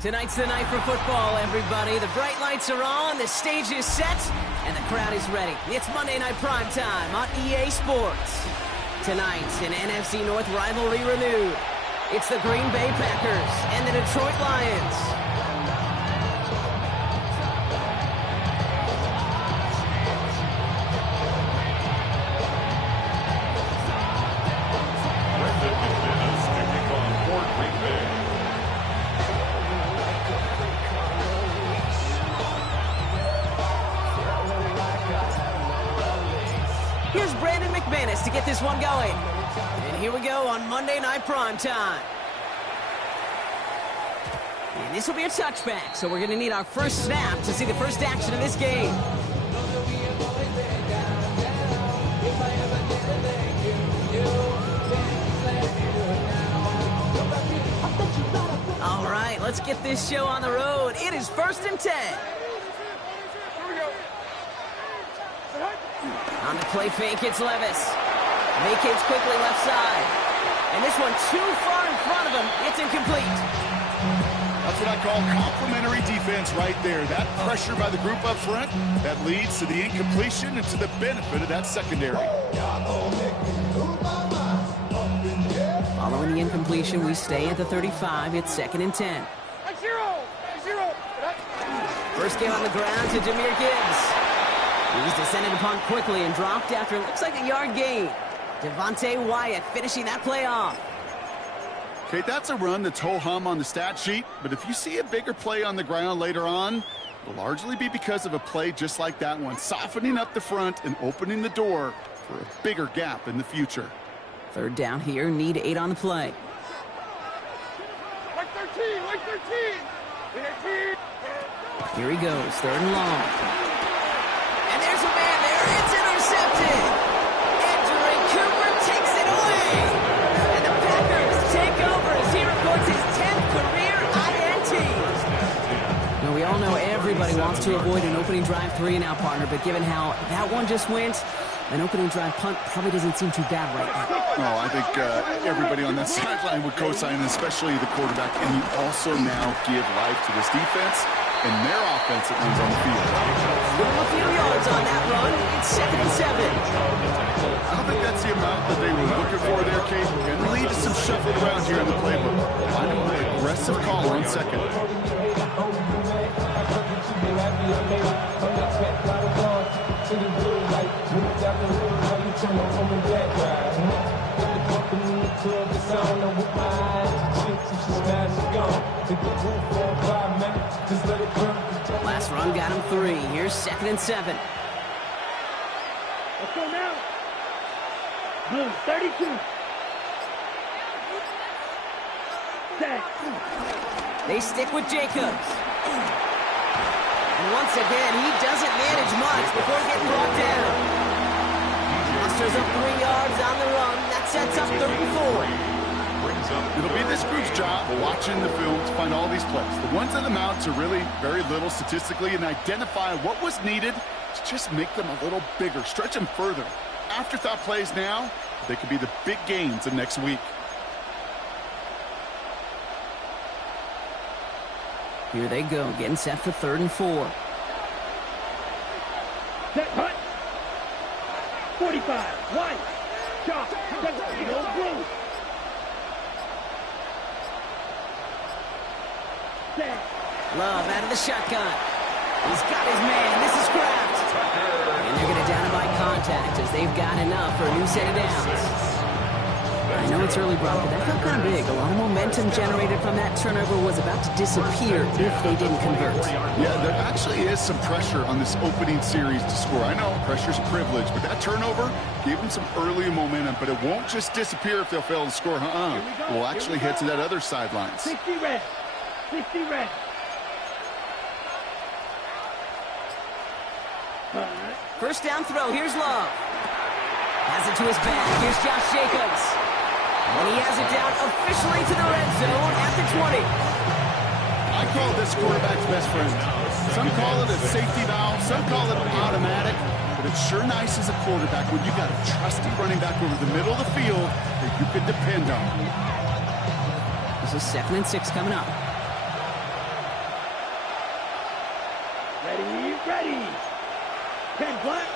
Tonight's the night for football, everybody. The bright lights are on, the stage is set, and the crowd is ready. It's Monday Night Prime Time on EA Sports. Tonight, an NFC North rivalry renewed. It's the Green Bay Packers and the Detroit Lions. Here's Brandon McManus to get this one going. And here we go on Monday Night Prime Time. And this will be a touchback, so we're going to need our first snap to see the first action of this game. All right, let's get this show on the road. It is 1st and 10. On the play fake, it's Levis. Vacates quickly left side. And this one too far in front of him. It's incomplete. That's what I call complimentary defense right there. That pressure by the group up front, that leads to the incompletion and to the benefit of that secondary. Following the incompletion, we stay at the 35. It's 2nd and 10. First game on the ground to Jahmyr Gibbs. He's descended upon quickly and dropped after it looks like a yard gain. Devontae Wyatt finishing that play off. Okay, that's a run that's ho-hum on the stat sheet, but if you see a bigger play on the ground later on, it'll largely be because of a play just like that one, softening up the front and opening the door for a bigger gap in the future. 3rd down here, need 8 on the play. Like 13. Here he goes, 3rd and long. And there's a man there. It's intercepted. Edgerrin Cooper takes it away. And the Packers take over as he records his 10th career INT. Now, we all know everybody wants to avoid an opening drive 3-and-out, partner, but given how that one just went, an opening drive punt probably doesn't seem too bad right now. No, I think everybody on that sideline would co-sign, especially the quarterback. And you also now give life to this defense and their offense that runs on the field. With a few yards on that run, it's 2nd and 7. I don't think that's the amount that they were looking for there, Kate. And lead to some shuffling around here in the playbook. Find a more aggressive call on 2nd. Last run got him 3. Here's 2nd and 7. Let's go now. Blue, 32. Set. They stick with Jacobs. And once again, he doesn't manage much before getting brought down. Musters up 3 yards on the run. That sets up 3rd and 4. It'll be this group's job watching the film to find all these plays. The ones that amount to really very little statistically and identify what was needed to just make them a little bigger, stretch them further. Afterthought plays now, they could be the big gains of next week. Here they go, getting set for 3rd and 4. Set, hut. 45. White. Chop. Blue. Love out of the shotgun. He's got his man. This is Kraft. And they're going to down him by contact as they've got enough for a new set of downs. I know it's early, Brock, but that felt kind of big. A lot of momentum generated from that turnover was about to disappear if they didn't convert. Yeah, there actually is some pressure on this opening series to score. I know pressure's privilege, but that turnover gave them some early momentum, but it won't just disappear if they'll fail to score. We'll actually head to that other sideline. 60 red. 60 red. First down throw. Here's Love. Has it to his back. Here's Josh Jacobs. And he has it down officially to the red zone at the 20. I call this quarterback's best friend. Some call it a safety valve. Some call it automatic. But it's sure nice as a quarterback when you got a trusty running back over the middle of the field that you can depend on. This is 2nd and 6 coming up. ready. 10 black.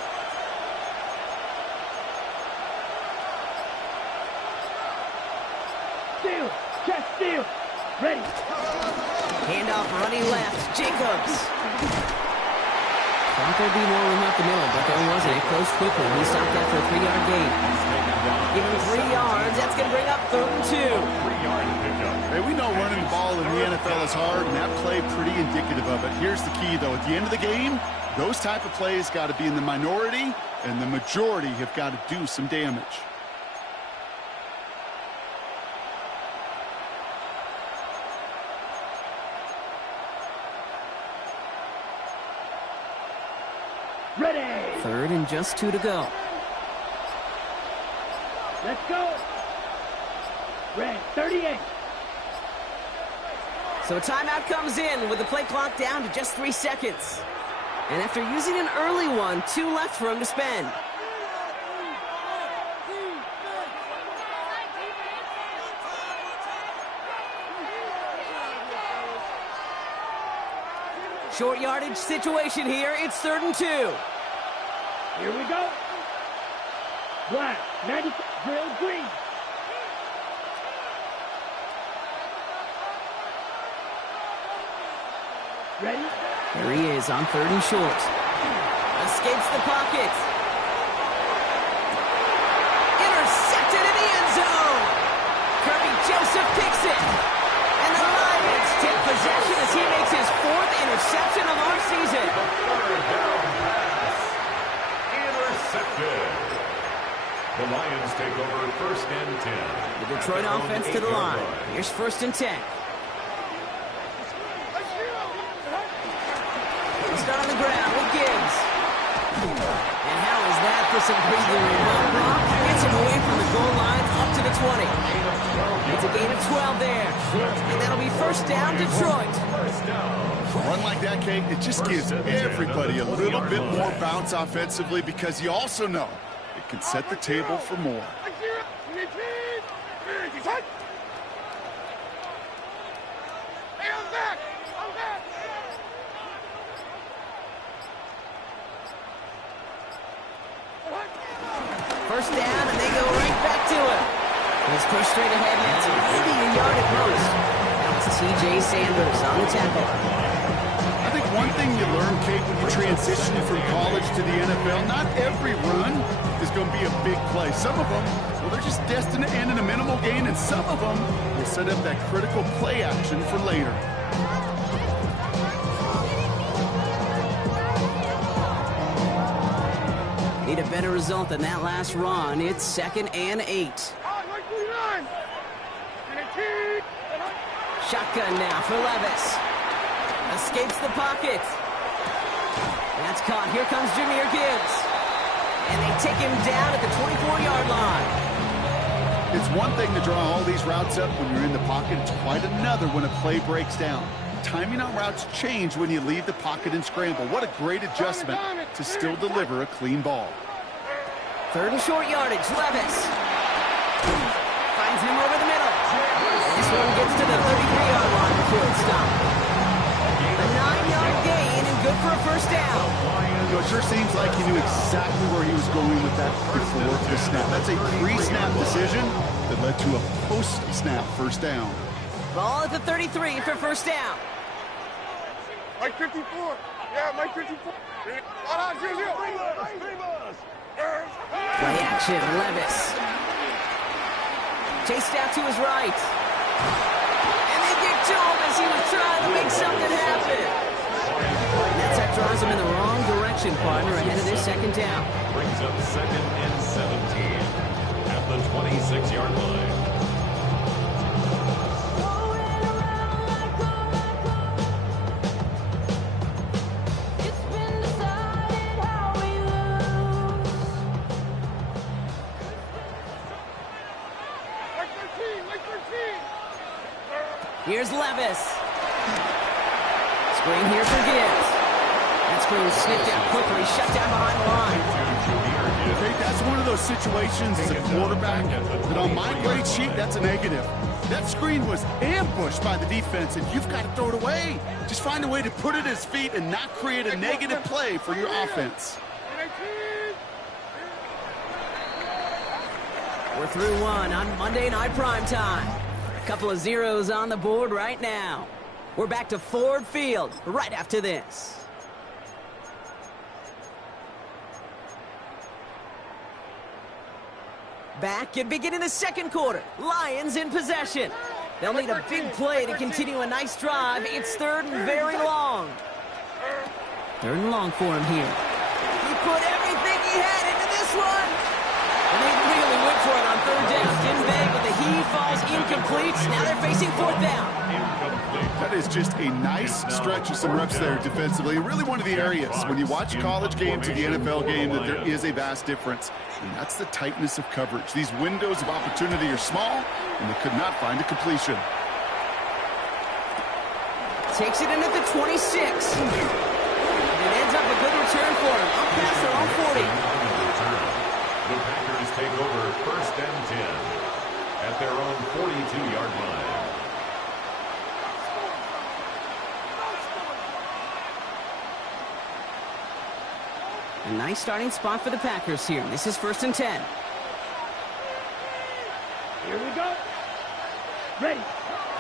Steal. Chest steal. Ready. Handoff running left. Jacobs. Thought there'd be more room up the middle, but there wasn't. It closed quickly. He stopped after a 3-yard gain. Give him 3 yards. That's going to bring up 3rd and 2. Hey, we know running the ball in the NFL is hard, and that play pretty indicative of it. Here's the key, though. At the end of the game, those type of plays got to be in the minority, and the majority have got to do some damage. Ready. 3rd and just 2 to go. Let's go. Red 38. So a timeout comes in with the play clock down to just 3 seconds. And after using an early one, 2 left for him to spend. Short yardage situation here. It's 3rd and 2. Here we go. Black 90. Drill green. Ready? There he is on 3rd and short. Escapes the pocket. Intercepted in the end zone. Kirby Joseph picks it. And the Lions take possession as he makes his 4th interception of our season. Intercepted. The Lions take over 1st and 10. The Detroit offense to the line. Here's 1st and 10. Start on the ground with Gibbs. And how is that for some breathing room? Brock gets him away from the goal line up to the 20. It's a gain of 12 there. And that'll be 1st down, Detroit. A run like that, Kate, it just gives everybody a little bit more bounce offensively because you also know it can set the table for more. First down, and they go right back to it. He's pushed straight ahead, and that's maybe a yard at most. That was T.J. Sanders on the tackle. I think one thing you learn, Kate, when you transition from college to the NFL, not every run is going to be a big play. Some of them, well, they're just destined to end in a minimal gain, and some of them will set up that critical play action for later. Need a better result than that last run. It's 2nd and 8. Shotgun now for Levis. Escapes the pocket. That's caught. Here comes Jahmyr Gibbs. And they take him down at the 24-yard line. It's one thing to draw all these routes up when you're in the pocket. It's quite another when a play breaks down. Timing on routes change when you leave the pocket and scramble. What a great adjustment to still deliver a clean ball. 3rd and short yardage. Levis finds him over the middle. This one gets to the 33-yard line before it's stopped. A 9-yard gain and good for a 1st down. You know, it sure seems like he knew exactly where he was going with that before the snap. That's a pre-snap decision that led to a post-snap 1st down. Ball at the 33 for 1st down. Mike 54. Yeah, Mike 54. Play action, Levis. Chased out to his right. And they get to him as he was trying to make something happen. And that draws him in the wrong direction, partner, ahead of their 2nd down. Brings up 2nd and 17 at the 26-yard line. Here's Levis. Screen here for Gibbs. That screen snipped out quickly, shut down behind the line. Okay, that's one of those situations as a quarterback that on my grade sheet, that's a negative. That screen was ambushed by the defense, and you've got to throw it away. Just find a way to put it at his feet and not create a negative play for your offense. We're through one on Monday Night Primetime. A couple of zeros on the board right now. We're back to Ford Field right after this. Back and beginning the second quarter. Lions in possession. They'll need a big play to continue a nice drive. It's third and very long. Third and long for him here. He put everything he had into this one. And they really went for it on third down, didn't they? But the heave falls incomplete. Now they're facing fourth down. That is just a nice stretch of some reps there defensively. Really one of the areas when you watch college games to the NFL game that there is a vast difference. And that's the tightness of coverage. These windows of opportunity are small, and they could not find a completion. Takes it in at the 26. It ends up a good return for him. Up past their own 40. The Packers take over first and 10 at their own 42-yard line. A nice starting spot for the Packers here. This is first and 10. Here we go. Ready.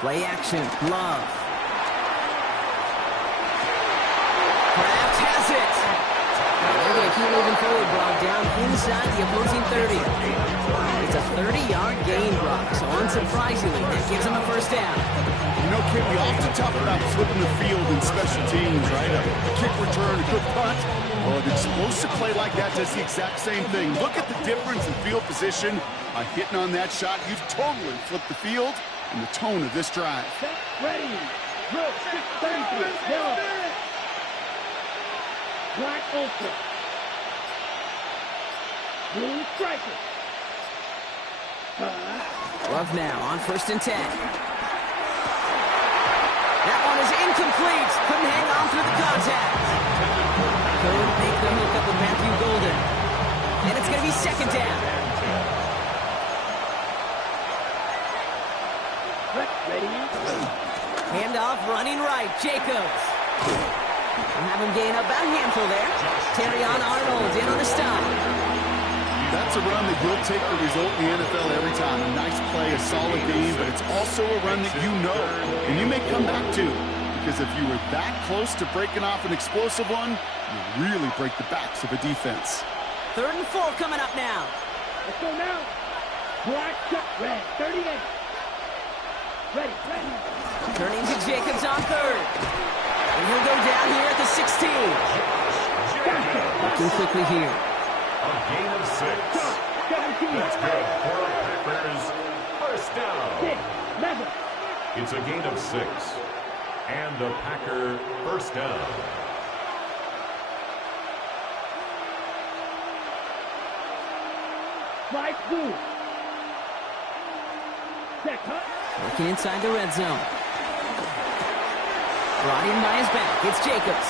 Play action. Love. Kraft has it. They're going to keep moving forward, Brock, down inside the opposing 30. It's a 30-yard gain, Brock, so unsurprisingly, that gives them a first down. You know, Kip, we often talk about flipping the field in special teams, right? A kick return, a good punt. Well, an explosive play like that does the exact same thing. Look at the difference in field position. By hitting on that shot, you've totally flipped the field and the tone of this drive. Set. Ready. Drill. 633. Yellow. Black ultra. Blue striker. Love now on first and 10. That one is incomplete. Couldn't hang on through the contact. Couldn't make the hook up with Matthew Golden. And it's going to be second down. Ready. Handoff running right. Jacobs. We'll have him gain about a handful there. Terrion Arnold in on the stop. That's a run that will take the result in the NFL every time. A nice play, a solid game, but it's also a run that you know and you may come back to. Because if you were that close to breaking off an explosive one, you really break the backs of a defense. Third and 4 coming up now. Let's go now. Black shot. Red. 38. Ready. Ready. Turning to Jacobs on third. And he'll go down here at the 16. Looking quickly here. A gain of 6. 17. That's good for the Packers. First down. 6. 11. It's a gain of 6. And a Packer first down. Flight blue. Set cut. Working inside the red zone. Brought in by his back. It's Jacobs.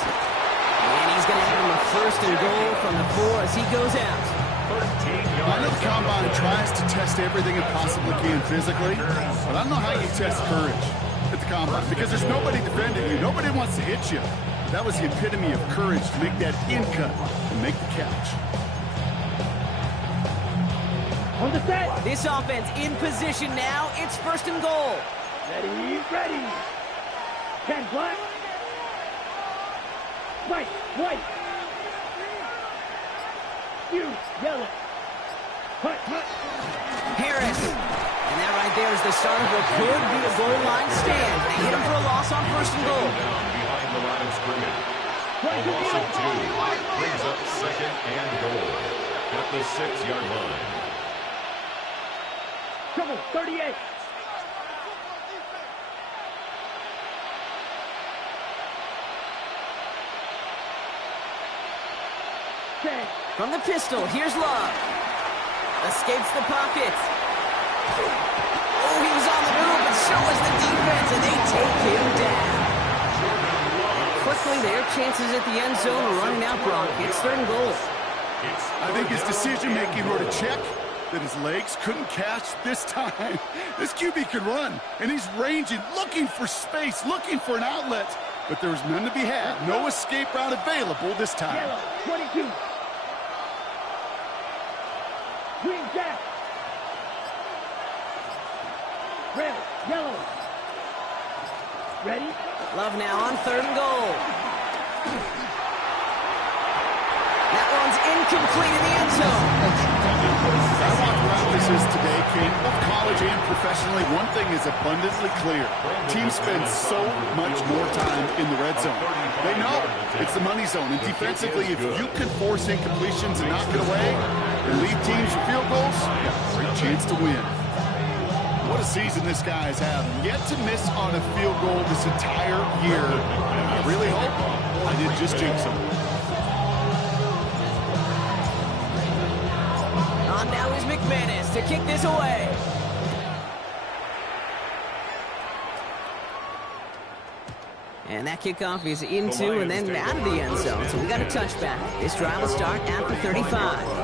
And he's going to have him a first and goal from the 4 as he goes out. 13 I know yards. the combine tries to test everything it possibly can physically, but I don't know how you test courage at the combine because there's nobody defending you. Nobody wants to hit you. That was the epitome of courage to make that in cut and make the catch. On the set. This offense in position now. It's first and goal. Ready. Ready. 10 black. White. White. You. Yellow. Hut. Hut. Harris. And that right there is the start of what could be a goal line stand. They hit him for a loss on first and goal. Down behind the line of scrimmage. A loss of 2 brings up second and goal at the 6-yard line. Trouble. 38. From the pistol, here's Love. Escapes the pocket. Oh, he was on the move, but so was the defense, and they take him down. Quickly, their chances at the end zone are running out, Brock. It's third and goal. I think his decision-making wrote a check that his legs couldn't catch this time. This QB can run, and he's ranging, looking for space, looking for an outlet. But there's none to be had. No escape route available this time. Yellow, 22. Green jack. Red, yellow. Ready? Love now on 3rd and goal. That one's incomplete in the end zone. I watched practices today, King, both college and professionally. One thing is abundantly clear. Teams spend so much more time in the red zone. They know it's the money zone. And defensively, if you can force incompletions and knock it away and lead teams for field goals, you got a great chance to win. What a season this guy is having. Yet to miss on a field goal this entire year. I really hope I didn't just jinx him. On now is McManus to kick this away. And that kickoff is into and then out of the end zone. So we got a touchback. This drive will start after 35.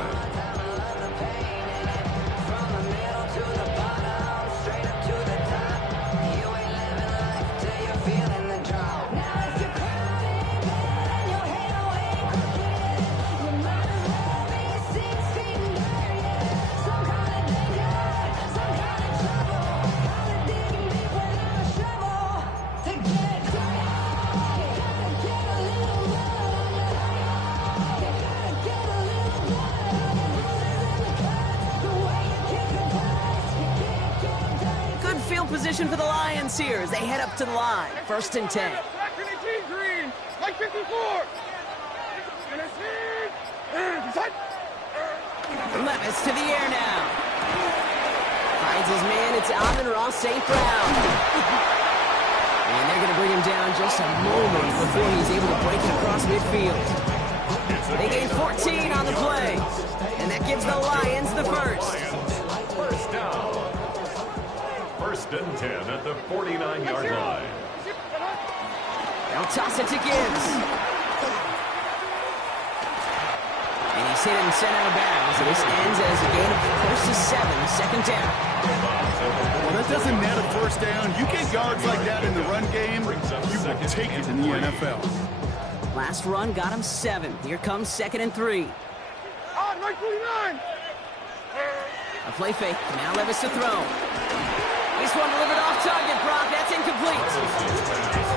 Position for the Lions here as they head up to the line. 1st and 10. Black 18, green, like 54. Levis to the air now. Finds his man. It's Amon-Ra St. Brown. And they're going to bring him down just a moment before he's able to break it across midfield. They gain 14 on the play. And that gives the Lions the first. First down. 1st and 10 at the 49-yard line. They'll toss it to Gibbs. And he's hit and sent out of bounds. So this ends as a gain of close to 7, 2nd down. Well, that doesn't net a first down. You get yards like that in the run game, you will take it in the NFL. Last run got him 7. Here comes 2nd and 3. On, Mike 49. A play fake. Now Levis to throw. This one delivered off target, Brock. That's incomplete.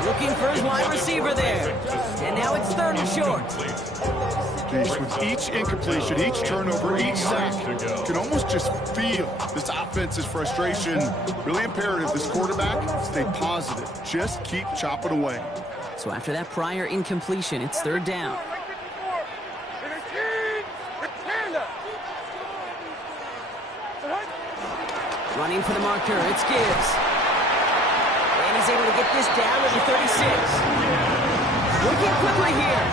Looking for his wide receiver there. And now it's 3rd and short. Jeez, with each incompletion, each turnover, each sack, you can almost just feel this offense's frustration. Really imperative, this quarterback, stay positive. Just keep chopping away. So after that prior incompletion, it's 3rd down. Running for the marker, it's Gibbs. And he's able to get this down to the 36. Working quickly here.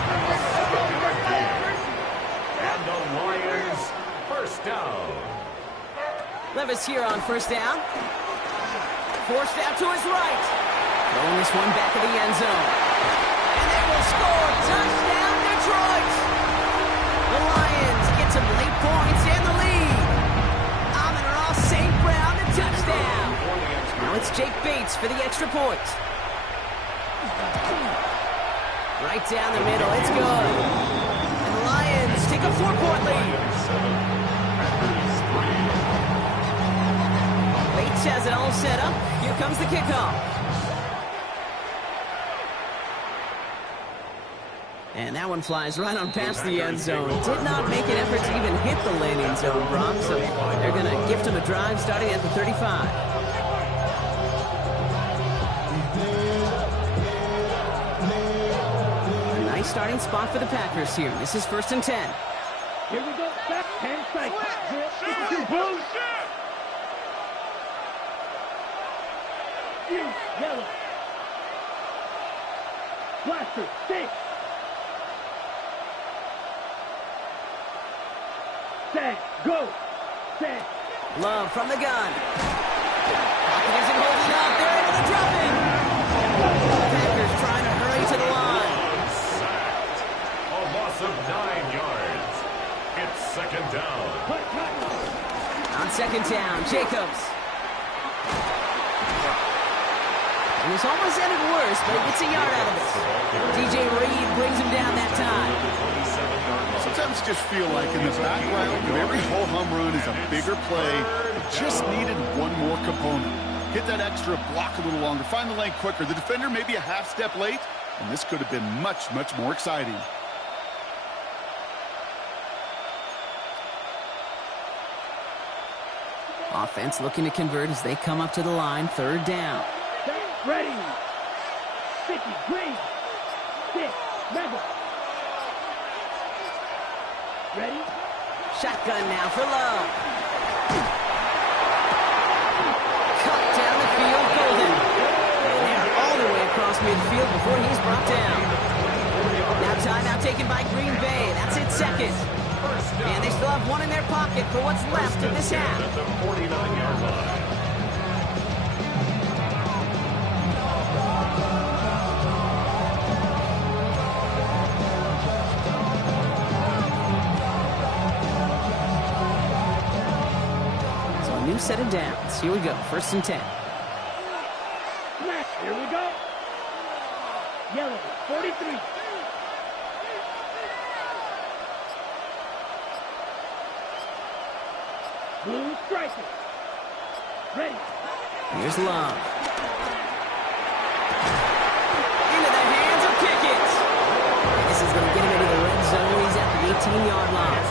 And the Lions, 1st down. Levis here on 1st down. Forced out to his right. Throwing this one back of the end zone. And they will score. Touchdown, Detroit. The Lions get some late points and the lead. Amon-Ra St. Brown, the touchdown. Now it's Jake Bates for the extra point. Right down the middle, it's good. And the Lions take a 4-point lead. Bates has it all set up. Here comes the kickoff. And that one flies right on past the end zone. Did not make an effort to even hit the landing zone, Brock. So they're going to gift him a drive starting at the 35. A nice starting spot for the Packers here. This is 1st and 10. Here we go. Back 10 seconds. Boom. Yellow. Blaster. 6. Set, go, set. Love from the gun. Pocket isn't holding up. They're able to drop it. Packers trying to hurry to the line. Sacked. A loss of 9 yards. It's 2nd down. worse, but he gets a yard out of it. DJ Reed brings him down that time. Sometimes you just feel like in the background of every ho-hum run is a bigger play. It just needed one more component. Get that extra block a little longer. Find the lane quicker. The defender may be a half step late, and this could have been much, much more exciting. Offense looking to convert as they come up to the line. Third down. Ready. 50, green. 6, rebel. Ready. Shotgun now for Love. Cut down the field, Golden. And they're all the way across midfield before he's brought down. Now timeout taken by Green Bay. That's it, second. And they still have one in their pocket for what's left of this half. At the 49-yard line. So a new set of downs. Here we go, 1st and 10. Smash. Here we go. Yellow, 43. Blue striker. Ready. Here's Love. Into the hands of Pickett. This is going to get him into the red zone. He's at the 18-yard line.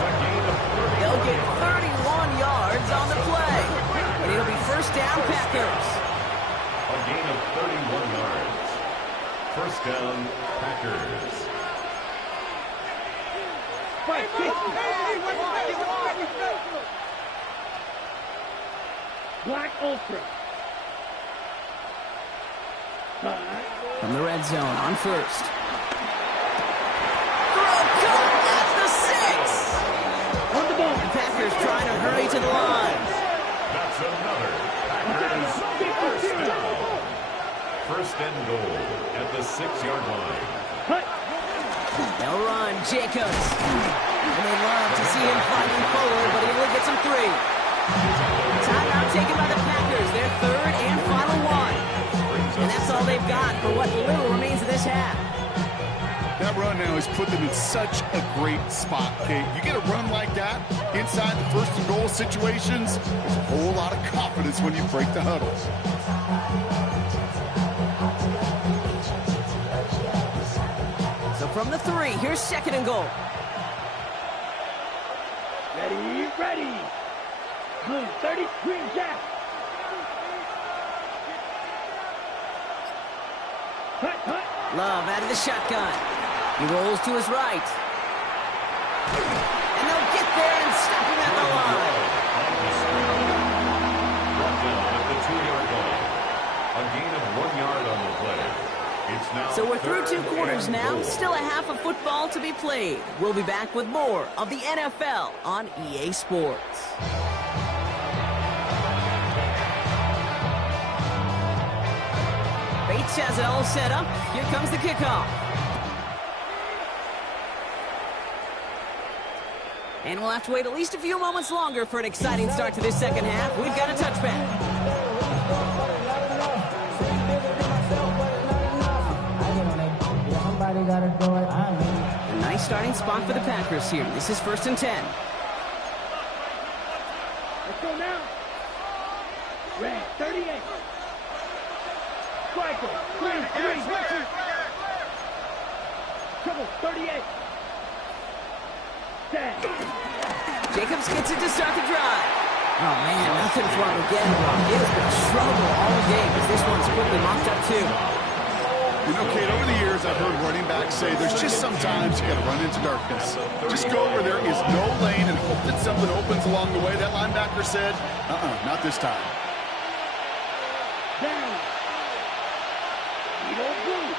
They'll get 31 yards on the play. And it'll be first down, Packers. A gain of 31 yards. First down, Packers. Fight, Black Ultra. From the red zone on first. Throw cut at the 6. On the ball. The Packers trying to hurry to the line. That's another Packers first down. First and goal at the 6-yard line. Cut. They'll run, Jacobs. And they love to see him fighting forward, but he only gets him 3. Timeout taken by the Packers, their 3rd and final one. And that's all they've got for what little remains of this half. That run now has put them in such a great spot, Kate. You get a run like that inside the 1st and goal situations, there's a whole lot of confidence when you break the huddles. So from the 3, here's 2nd and goal. Ready, ready. Blue 30, green jack. Cut. Love out of the shotgun. He rolls to his right. And they'll get there and stop him at the line. Brought down at the 2-yard line. A gain of 1 yard on the play. It's now So we're through 2 quarters and now. goal. Still a half of football to be played. We'll be back with more of the NFL on EA Sports. Bates has it all set up. Here comes the kickoff. And we'll have to wait at least a few moments longer for an exciting start to this second half. We've got a touchback. A nice starting spot for the Packers here. This is 1st and 10. Let's go now. Red 38. Striker, green 3. Trouble 38. Set. Jacobs gets it to start the drive. Oh, man, nothing for him to get it wrong. It has been trouble all game as this one's quickly mopped up, too. You know, Kate, over the years, I've heard running backs say there's just sometimes you got to run into darkness. Just go where there is no lane and hope that something opens along the way. That linebacker said, not this time. Down. Eagle blue.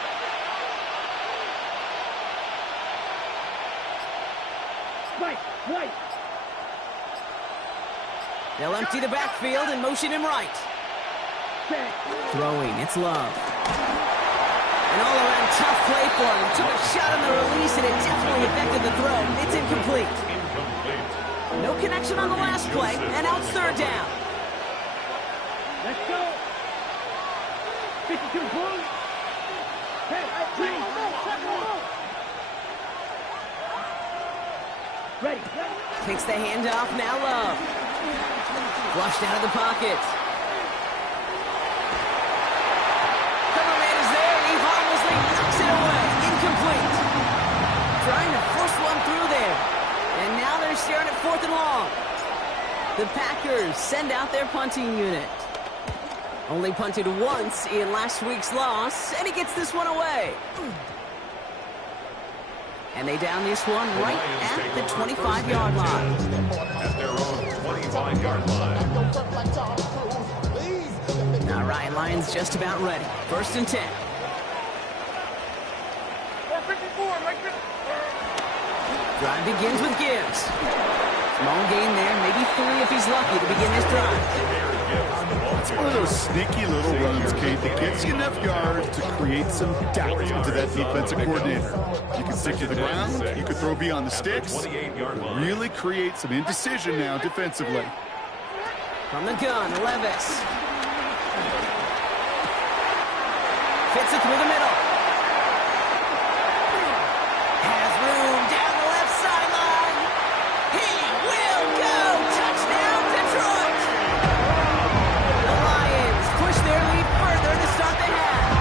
White, white. They'll empty the backfield and motion him right. Set. Throwing, it's Love. An all-around tough play for him. Took a shot on the release, and it definitely affected the throw. It's incomplete. No connection on the last play, and now it's 3rd down. Let's go. 52 blue. Ready. Takes the handoff, now Love. Flushed out of the pocket. Coverman is there, and he harmlessly knocks it away. Incomplete. Trying to force one through there. And now they're staring at 4th and long. The Packers send out their punting unit. Only punted once in last week's loss, and he gets this one away. And they down this one right at the 25-yard line. At their own 25-yard line. All right, Lions just about ready. 1st and 10. 454, Mike 54. Drive begins with Gibbs. Small gain there, maybe 3 if he's lucky to begin this drive. It's one of those sneaky little runs, Kate, that gets you enough yards to create some doubt into that defensive coordinator. You can stick to the ground, you can throw beyond the sticks, really create some indecision now defensively. From the gun, Levis. Fits it through the middle. Has room down the left sideline. He will go. Touchdown, Detroit. The Lions push their lead further to start the half.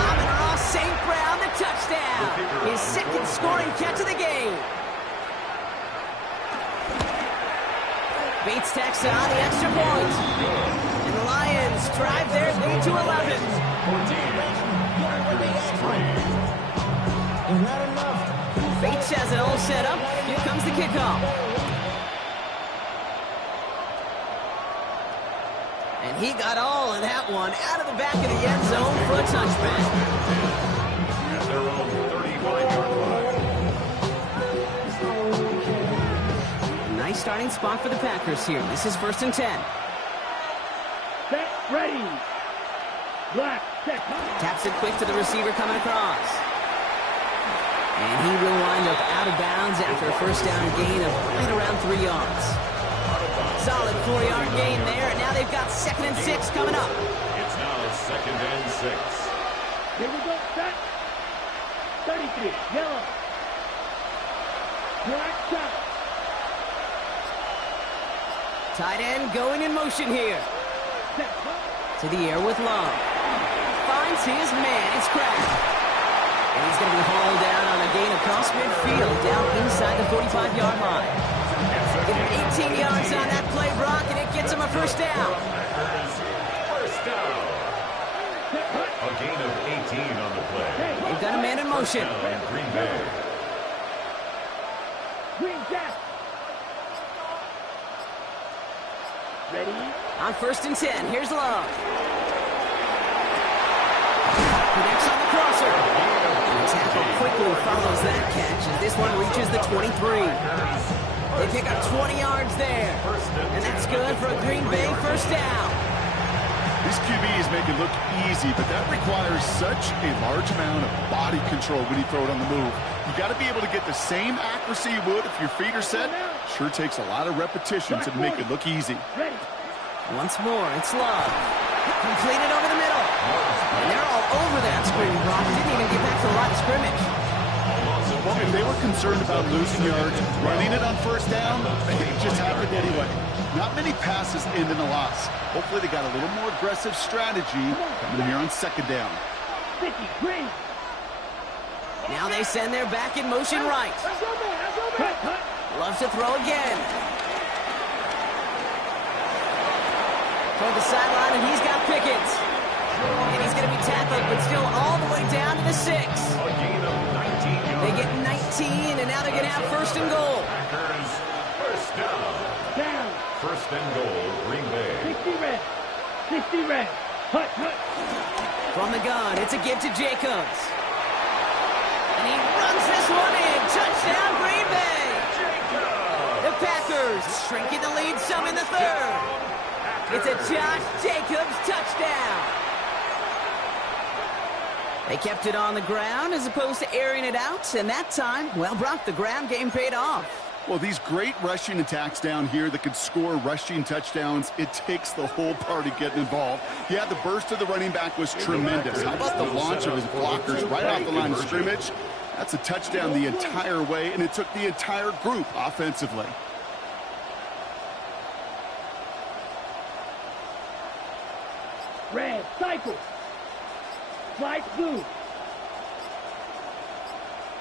Amon-Ra St. Brown, the touchdown. His 2nd scoring catch of the game. Bates tacks on the extra point. And the Lions drive their lead to 11. Bates has it all set up. Here comes the kickoff. And he got all of that one out of the back of the end zone for a touchback. At their own 35-yard line. Nice starting spot for the Packers here. This is 1st and 10. Set. Ready. Black. Set. Taps it quick to the receiver coming across. And he will wind up out of bounds after a 1st down gain of right around 3 yards. Solid 4-yard gain there, and now they've got 2nd and 6 coming up. It's now 2nd and 6. Here we go. Set. 33. Yellow. Black. Set. Tight end going in motion here. Set. To the air with Love. Finds his man. It's cracked. And he's going to be hauled down on a gain across midfield, down inside the 45-yard line. Get 18 yards on that play, Brock, and it gets him a 1st down. First down. A gain of 18 on the play. They've got a man in motion. Down Green Bay. Green Jack. Ready. On 1st and 10, here's Love. Connects on the crosser. The tackle quickly follows that catch as this one reaches the 23. They pick up 20 yards there. And that's good for a Green Bay 1st down. These QBs make it look easy, but that requires such a large amount of body control when you throw it on the move. You got to be able to get the same accuracy you would if your feet are set. Sure takes a lot of repetition to make it look easy. Ready. Once more, it's Love. Completed over the middle. And they're all over that screen, Brock. Didn't even get back to the line of scrimmage. Well, if they were concerned about losing yards, running it on 1st down, it just happened anyway. Not many passes end in a loss. Hopefully they got a little more aggressive strategy coming here on 2nd down. 50. Green. Now they send their back in motion right. Cut. Loves to throw again. Toward the sideline, and he's got Pickett. And he's going to be tackled, but still all the way down to the 6. A gain of 19 yards. They get 19, and now they're going to have 1st and goal. Packers, 1st down. Down. 1st and goal, Green Bay. 60 red. 60 red. Hut. From the gun, it's a give to Jacobs. And he runs this one in. Touchdown, Green Bay. The Packers shrinking the lead some in the 3rd. It's a Josh Jacobs touchdown. They kept it on the ground as opposed to airing it out. And that time, well, Brock, the ground game paid off. Well, these great rushing attacks down here that could score rushing touchdowns, it takes the whole party getting involved. Yeah, the burst of the running back was tremendous. How about the launch of his blockers right off the line of scrimmage? That's a touchdown the entire way, and it took the entire group offensively. Red, cycle. Slide blue.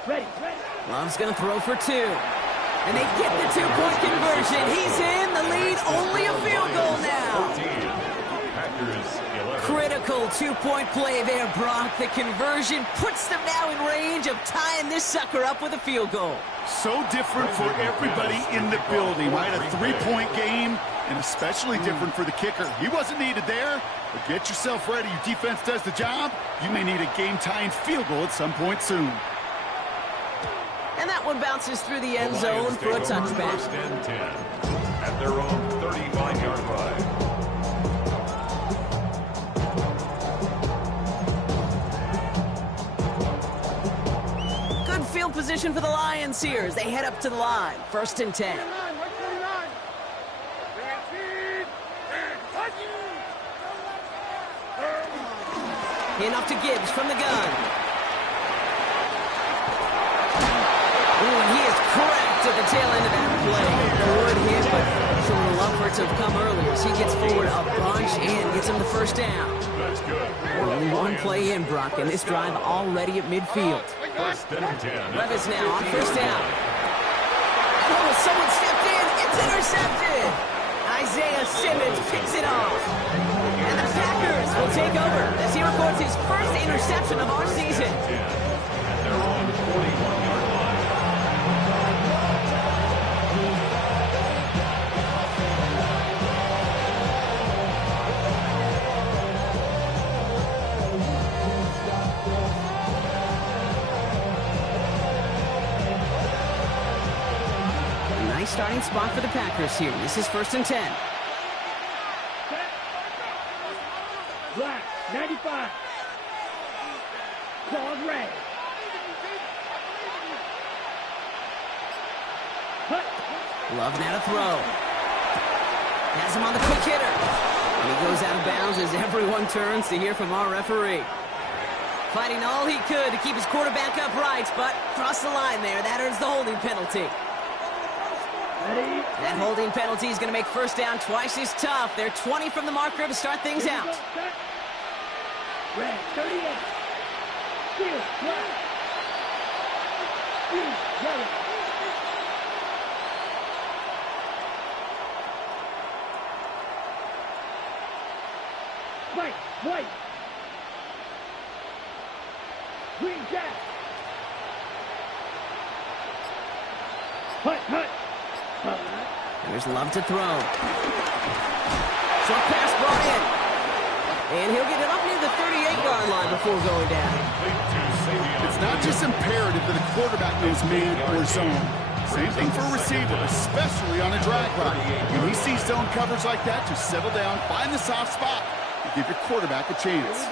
Ready. Love's going to throw for 2. And they get the 2-point conversion. He's in the lead. Only a field goal now. Critical 2-point play there, Brock. The conversion puts them now in range of tying this sucker up with a field goal. So different for everybody in the building, right? A 3-point game, and especially different for the kicker. He wasn't needed there, but get yourself ready. Your defense does the job. You may need a game-tying field goal at some point soon. And that one bounces through the end zone for a touchback. First and 10 at their own 35-yard line. Good field position for the Lions here as they head up to the line. First and 10. In off to Gibbs from the gun. Ooh, and he is cracked at the tail end of that play. Good hit, but short of luck for it to have come earlier as he gets forward a bunch and gets him the first down. That's good. Only one play in, Brock, and this drive already at midfield. First and 10. Levis now on first down. Oh, someone stepped in. It's intercepted. Isaiah Simmons picks it off. And the Packers will take over as he records his first interception of our season. At their own 41-yard line. Nice starting spot for the Packers here. This is first and 10. Black, 95. Claws red. Hut. Love now to throw. Has him on the quick hitter. And he goes out of bounds as everyone turns to hear from our referee. Fighting all he could to keep his quarterback upright, but crossed the line there. That earns the holding penalty. Ready. That holding penalty is going to make first down twice as tough. They're 20 from the marker to start things out. Red, 38. Steel, black. Green, yellow. White, white. Green, jack. Hut. There's Love to throw. Short pass brought in. And he'll get it up near the 38-yard line before going down. It's not just imperative that a quarterback knows man or zone. Same thing for a receiver, especially on a drag route. When he sees zone coverage like that, just settle down, find the soft spot, and give your quarterback a chance.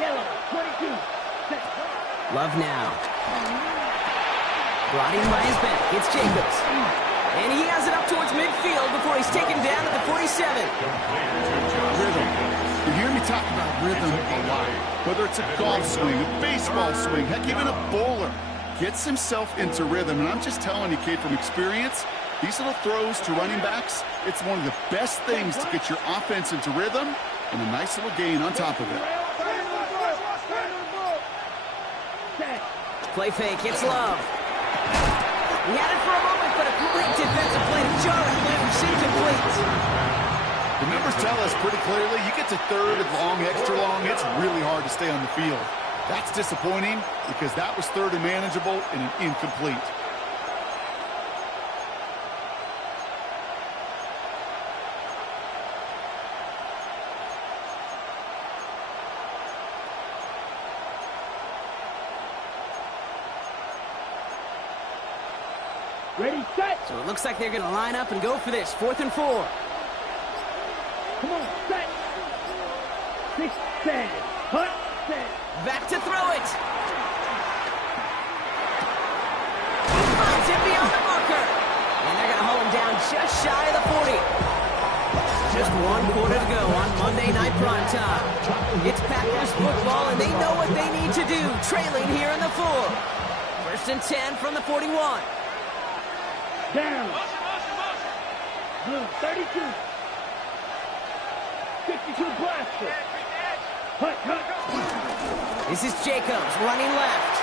Yellow, 22. Set. Love now. Brought in by his back. It's Jacobs. And he has it up towards midfield before he's taken down at the 47. Rhythm. You hear me talk about rhythm a lot. Whether it's a golf swing, a baseball swing, heck, even a bowler. Gets himself into rhythm. And I'm just telling you, kid, from experience, these little throws to running backs, it's one of the best things to get your offense into rhythm and a nice little gain on top of it. Play fake. It's Love. He had it for a moment, but a great defensive play to Jarrett. Receive complete. The numbers tell us pretty clearly, you get to third and long, extra long, it's really hard to stay on the field. That's disappointing because that was third and manageable and an incomplete. Ready, set. So it looks like they're going to line up and go for this. 4th and 4. Come on, set. 6, 7. Hut, set. Back to throw it. He finds it beyond just shy of the 40. Just 1 quarter to go on Monday Night Primetime. It's Packers football, and they know what they need to do, trailing here in the 4. First and 10 from the 41. Down. Blue, 32. 52 blaster. Hut. This is Jacobs running left.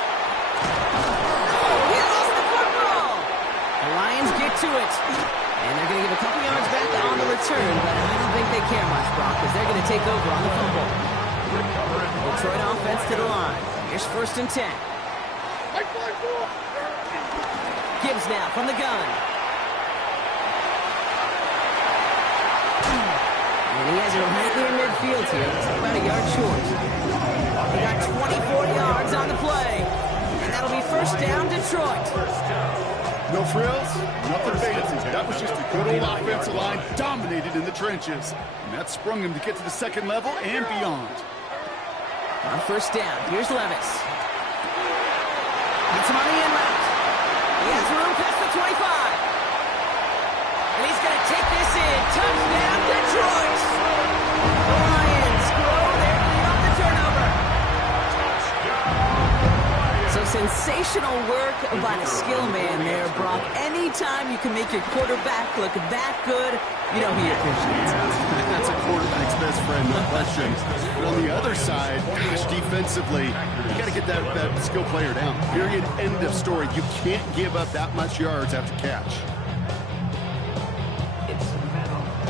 He lost the football. The Lions get to it. And they're going to give a couple yards back on the return, but I don't think they care much, Brock, because they're going to take over on the fumble. Detroit offense to the line. Here's first and 10. Gibbs now from the gun. And he has it right near midfield here. It's about a yard short. They got 24 yards on the play. And that'll be first down, Detroit. No frills, nothing fancy. That was just a good old offensive line dominated in the trenches. And that sprung him to get to the second level and beyond. On first down, here's Levis. Gets him on the end route. He has room past the 25. And he's going to take this in. Touchdown, Detroit. The Lions grow their lead on the turnover. So sensational work by the skill man there, Brock. Anytime you can make your quarterback look that good, you know he appreciates it. That's a quarterback's best friend, no question. But on the other side, gosh, defensively, you got to get that skill player down. Period, end of story. You can't give up that much yards after catch.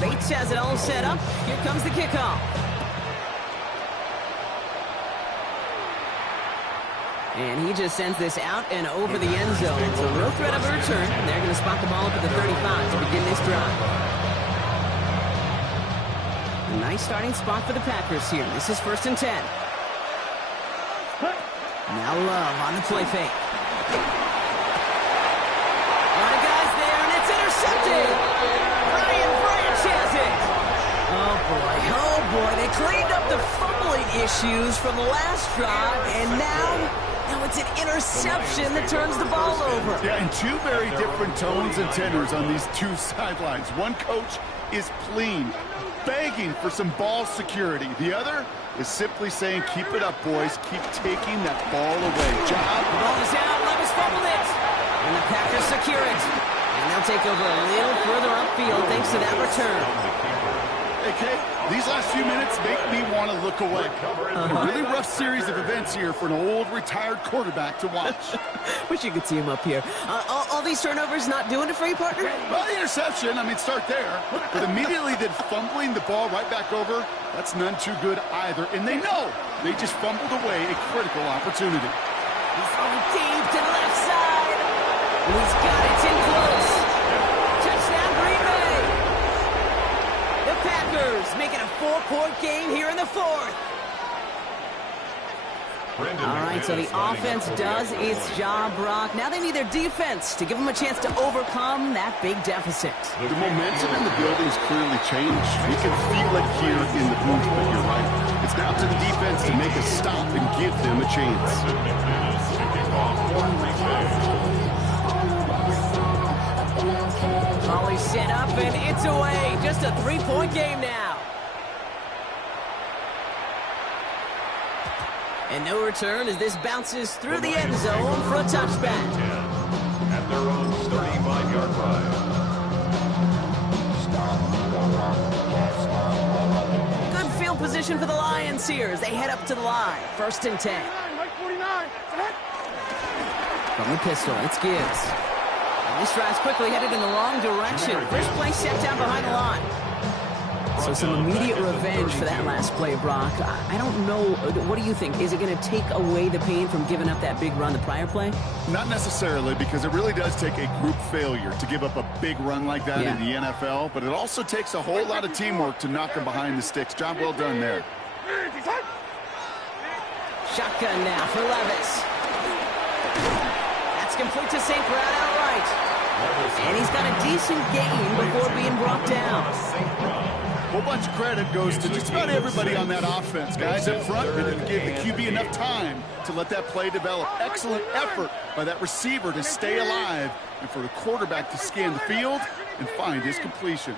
Bates has it all set up. Here comes the kickoff. And he just sends this out and over the end zone. So no threat of a return. They're going to spot the ball up at the 35 to begin this drive. A nice starting spot for the Packers here. This is first and 10. Now Love on the play fake. A lot of guys there, and it's intercepted. Brian Branch has it. Oh boy, they cleaned up the fumbling issues from the last drive, and now it's an interception that turns the ball over. Yeah, and two very different tones and tenors on these two sidelines. One coach is pleading, begging for some ball security. The other is simply saying, keep it up, boys. Keep taking that ball away. Job. The ball is out. Levis fumbled it. And the Packers secure it. And they'll take over a little further upfield thanks to that return. Hey, Kate, these last few minutes make me want to look away. A really rough series of events here for an old retired quarterback to watch. Wish you could see him up here. All these turnovers not doing it for you, partner? Well, the interception, start there. But immediately then fumbling the ball right back over, that's none too good either. And they know they just fumbled away a critical opportunity. He's going deep to the left side. And he's got it in close. Touchdown, Green Bay. The Packers making a 4-point game here in the 4th. All right, so the offense does its job, Brock. Now they need their defense to give them a chance to overcome that big deficit. The momentum in the building's clearly changed. We can feel it here in the booth, but you're right. It's now to the defense to make a stop and give them a chance. Ball is set up, and it's away. Just a 3-point game now. And no return as this bounces through the end zone for a touchback. At their own 35-yard line. Good field position for the Lions here as they head up to the line. First and 10. Mike 49. From the pistol, it's Gibbs. And this drive's quickly headed in the wrong direction. First play set down behind the line. So some immediate revenge for that last play, Brock. I don't know. What do you think? Is it going to take away the pain from giving up that big run the prior play? Not necessarily, because it really does take a group failure to give up a big run like that in the NFL. But it also takes a whole lot of teamwork to knock them behind the sticks. Job well done there. Shotgun now for Levis. That's complete to St. Brown outright. And he's got a decent gain before being brought down. A whole bunch of credit goes to just about everybody on that offense. Guys up front, they didn't give the QB enough time to let that play develop. Excellent effort by that receiver to stay alive and for the quarterback to scan the field and find his completion.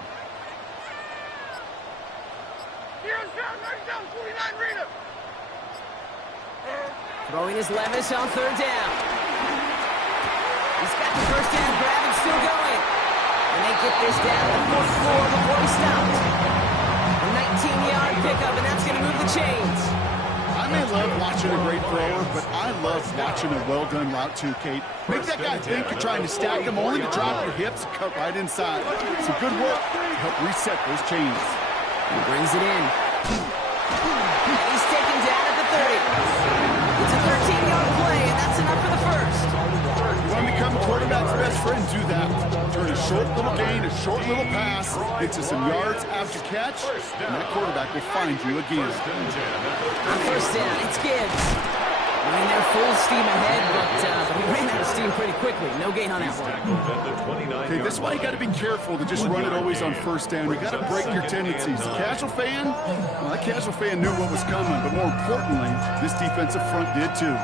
Throwing his Levis on third down. He's got the first down grab and still going. And they get this down to the 44 before he stopped. A 19-yard pickup, and that's going to move the chains. I may love watching a great thrower, but I love watching a well-done route too, Kate. Make that guy think you're trying to stack him, only to drop your hips and cut right inside. Some good work to help reset those chains. He brings it in. And he's taken down at the 30. It's a 13-yard play, and that's enough for the first. You want to become a quarterback's best friend, do that. Turn a short little gain, a short little pass into some yards after catch, and that quarterback will find you again. On first down, it's Gibbs. Running there full steam ahead, but he ran out of steam pretty quickly. No gain on that one. Okay, this is why you got to be careful to just run it always on first down. You got to break your tendencies. The casual fan, well, that casual fan knew what was coming, but more importantly, this defensive front did too.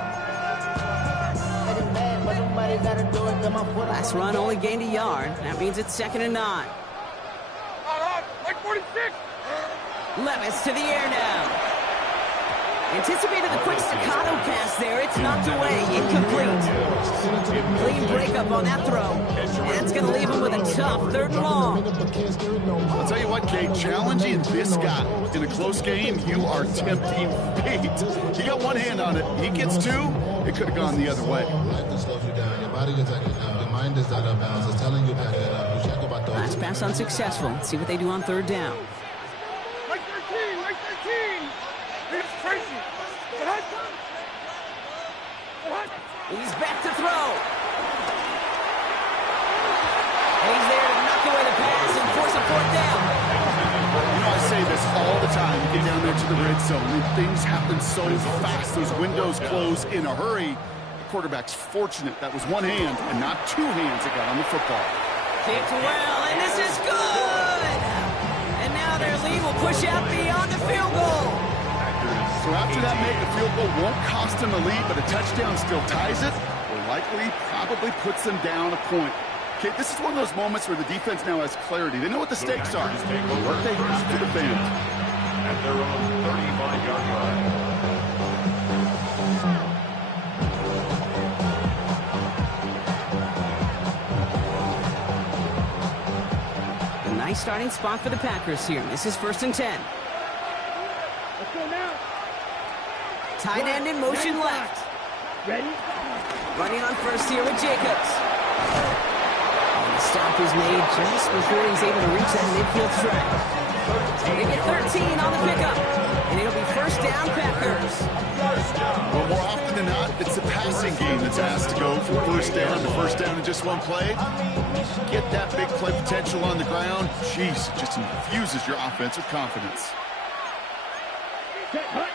Last run only gained a yard. That means it's 2nd and 9. Like 46. Levis to the air now. Anticipated the quick staccato pass there. It's knocked away. Incomplete. Clean breakup on that throw. That's going to leave him with a tough 3rd and long. I'll tell you what, Kate, challenging this guy in a close game, you are tempting fate. You got one hand on it. He gets two. It could have gone the other way. Last pass unsuccessful. Let's see what they do on 3rd down. Like 13. Like 13. Here's Tracy. He's back to throw. And he's there to knock away the pass and force a 4th down. You know, I say this all the time. You get down there to the red zone, and things happen so fast. Those windows close in a hurry. The quarterback's fortunate that was one hand and not two hands that got on the football. Kicked well, and this is good. And now their lead will push out beyond the field goal. So after that make, the field goal won't cost them the lead, but a touchdown still ties it, or likely probably puts them down a point. Okay, this is one of those moments where the defense now has clarity. They know what the stakes are, but what they have to defend. At their own 35-yard line. A nice starting spot for the Packers here. This is 1st and 10. Let's go now. Tight end in motion left. Ready? Running on first here with Jacobs. And the stop is made just before he's able to reach that midfield stretch. They get 13 on the pickup. And it'll be 1st down Packers. Well, more often than not, it's the passing game that's asked to go from 1st down to 1st down in just one play. Get that big play potential on the ground. Jeez, it just infuses your offense with confidence. Set, hut.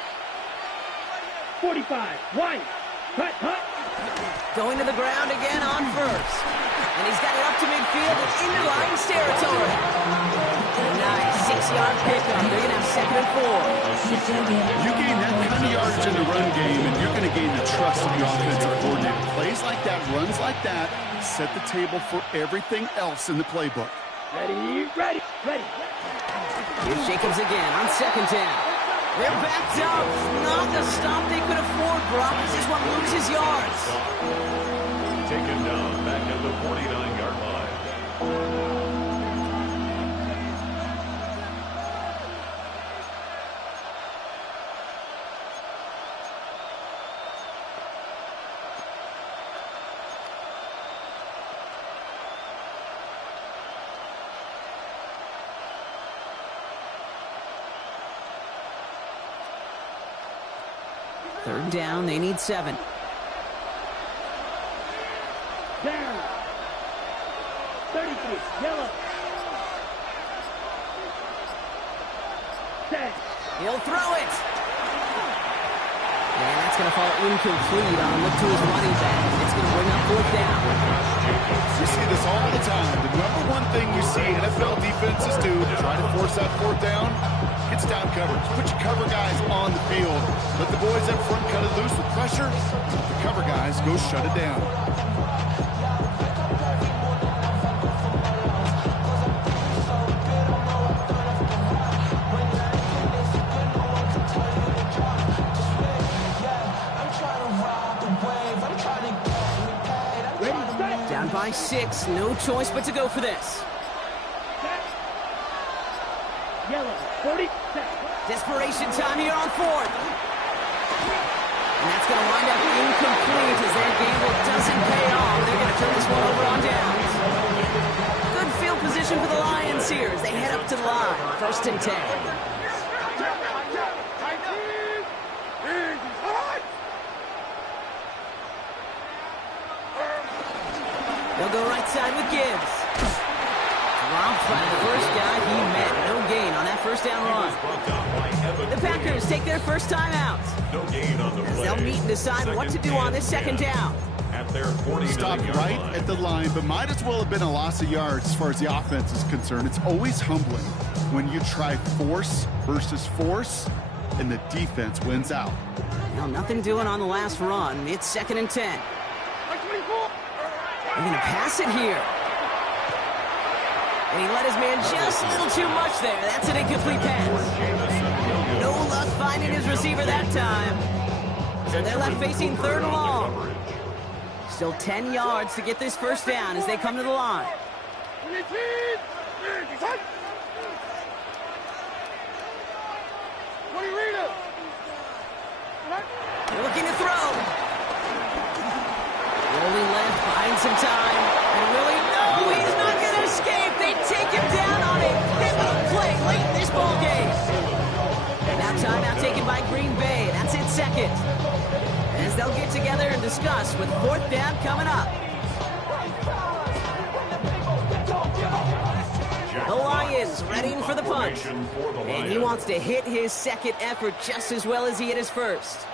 45. White. Hut, hut. Going to the ground again on first. And he's got it up to midfield and into Lions territory. Nice 6-yard pickup. They're going to have 2nd and 4. You gain that kind of yardage in the run game, and you're going to gain the trust of the offensive coordinator. Plays like that, runs like that, set the table for everything else in the playbook. Ready, ready, ready. Here's Jacobs again on 2nd down. They're backed up. Not the stop they could afford, Brock. This is what loses yards. Taken down back at the 49-yard line. Third down, they need 7. Down. 33. Yellow. Set. He'll throw it. And that's going to fall incomplete on a look to his running back. It's going to bring up 4th down. You see this all the time. The number one thing you see NFL defenses do to try to force that 4th down, it's down coverage. Put your cover guys on the field. Let the boys up front cut it loose with pressure. The cover guys go shut it down. Down by 6, no choice but to go for this. Yellow, 40 seconds. Desperation time here on 4th. And that's going to wind up incomplete as that gamble doesn't pay off. They're going to turn this one over on downs. Good field position for the Lions here as they head up to the line. 1st and 10. They'll go right side with Gibbs. Dropped by the first guy he met. No gain on that first down run. The Packers take their first time out. No gain on the play. They'll meet and decide what to do on this 2nd down. At their 49-yard Stopped right line. at the line, but might as well have been a loss of yards as far as the offense is concerned. It's always humbling when you try force versus force, and the defense wins out. Well, nothing doing on the last run. It's 2nd and 10. They're going to pass it here. And he let his man just a little too much there. That's an incomplete pass. No luck finding his receiver that time. So they're left facing 3rd and long. Still 10 yards to get this first down as they come to the line. They're looking to throw. Rolling left, buying some time. And really, no, he's not going to escape. They take him down on a pivotal play late in this ball game. Now timeout taken by Green Bay. That's it 2nd. As they'll get together and discuss with 4th down coming up. The Lions readying for the punch. And he wants to hit his 2nd effort just as well as he hit his 1st.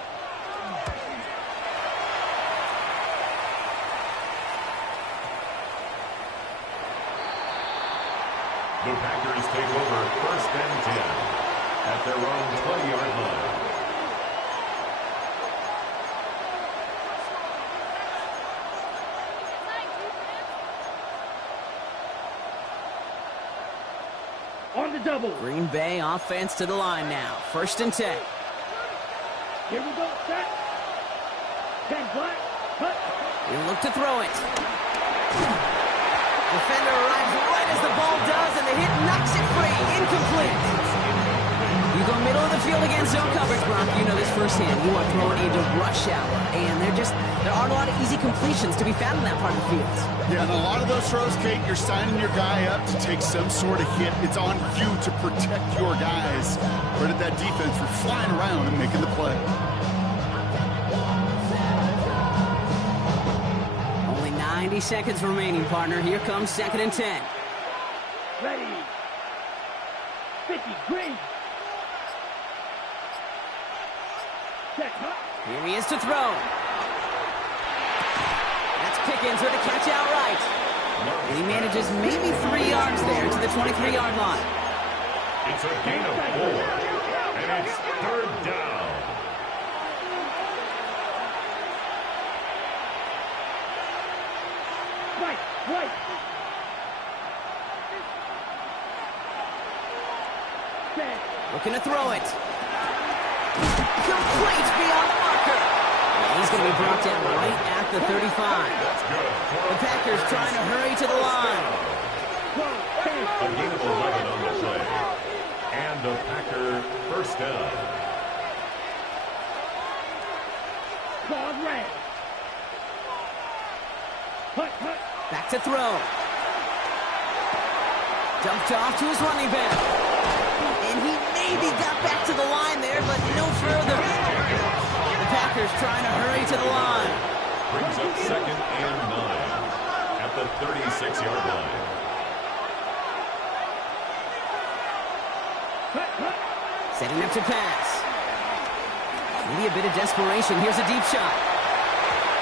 The Packers take over 1st and 10 at their own 20-yard line. On the double. Green Bay offense to the line now. 1st and 10. Here we go, set. 10 black, cut. He'll look to throw it. Defender arrives right as the ball does, and the hit knocks it free. Incomplete. You go middle of the field against zone coverage, Brock. You know this firsthand. You are throwing into rush hour, and there aren't a lot of easy completions to be found in that part of the field. Yeah, and a lot of those throws, Kate, you're signing your guy up to take some sort of hit. It's on you to protect your guys. Credit that defense for flying around and making the play. Only 90 seconds remaining, partner. Here comes 2nd and 10. Ready. 50, green. Check, huh? Here he is to throw. That's Pickens with a catch outright. And he manages maybe 3 yards there to the 23-yard line. It's a gain of 4, and it's 3rd down. Right. Set. Looking to throw it. Complete beyond the marker. And he's going to be brought down right at the 35. That's good. The Packers trying to hurry to the line. A gain of 11 on the play. And a Packer 1st down. Claws red. Cut. Back to throw. Dumped off to his running back. And he maybe got back to the line there, but no further. The Packers trying to hurry to the line. Brings up 2nd and 9 at the 36-yard line. Setting up to pass. Maybe a bit of desperation. Here's a deep shot.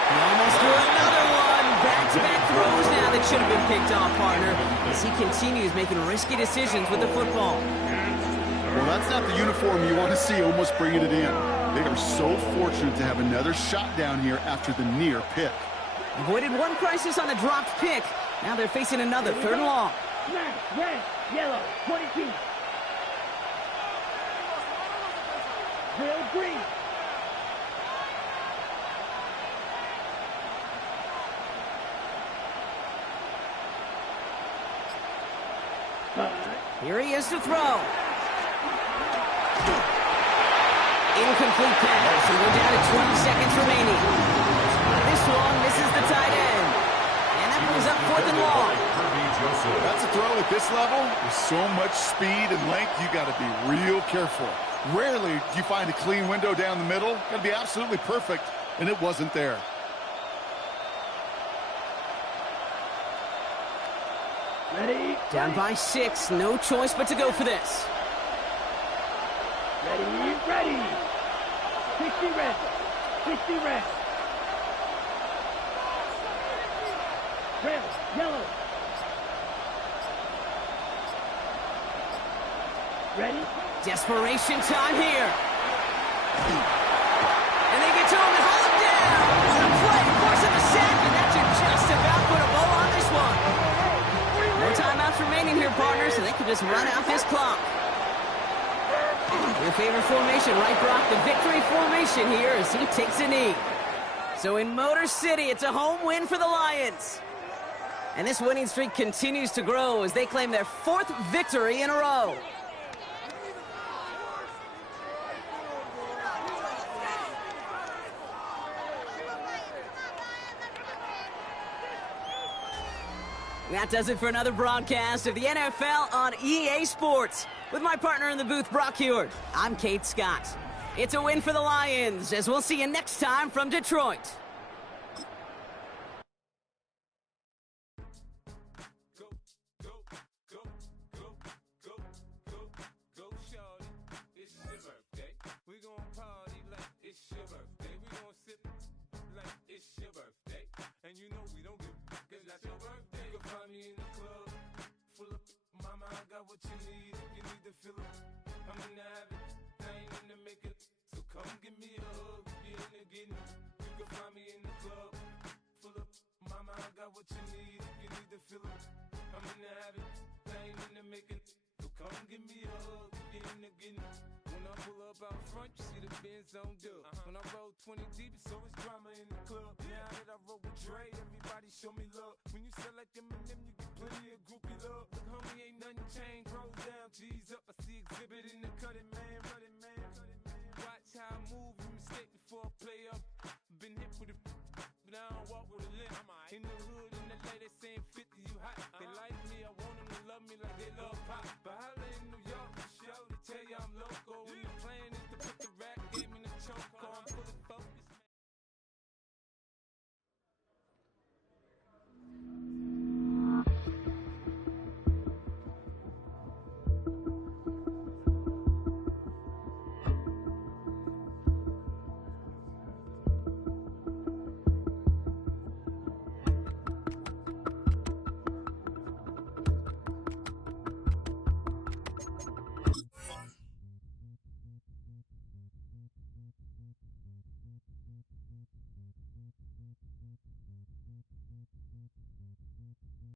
He almost threw another one. Back-to-back throws now that should have been picked off, partner, as he continues making risky decisions with the football. Well, that's not the uniform you want to see almost bringing it in. They are so fortunate to have another shot down here after the near pick. Avoided one crisis on a dropped pick. Now they're facing another 3rd and long. Smash, red, yellow, 22. Real green. Here he is to throw. Incomplete pass, and we're down to 20 seconds remaining. This one misses the tight end. And that brings up 4th and long. That's a throw at this level. With so much speed and length, you got to be real careful. Rarely do you find a clean window down the middle. Got to be absolutely perfect, and it wasn't there. Ready? Down by 6, no choice but to go for this. Ready, ready. 60 rest. 60 rest. Red, yellow. Ready? Desperation time here. And they get to him and hold him down. What a play, forcing the sack, and that should just about put a bow on this one. No timeouts remaining here, partners, so they can just run out this clock. Your favorite formation, right, Brock? The victory formation here as he takes a knee. So in Motor City, it's a home win for the Lions. And this winning streak continues to grow as they claim their 4th victory in a row. That does it for another broadcast of the NFL on EA Sports. With my partner in the booth, Brock Huard, I'm Kate Scott. It's a win for the Lions, as we'll see you next time from Detroit. What you need, if you need to feel it, I'm in the habit, I ain't in the make it, so come give me a hug, if you're in the getting, you can find me in the club, full up, mama, I got what you need, if you need to feel it, I'm in the habit, I ain't in the making, so come give me a hug, if you're in the getting, when I pull up out front, you see the Benz on dub, when I roll 20 deep, so it's drama in the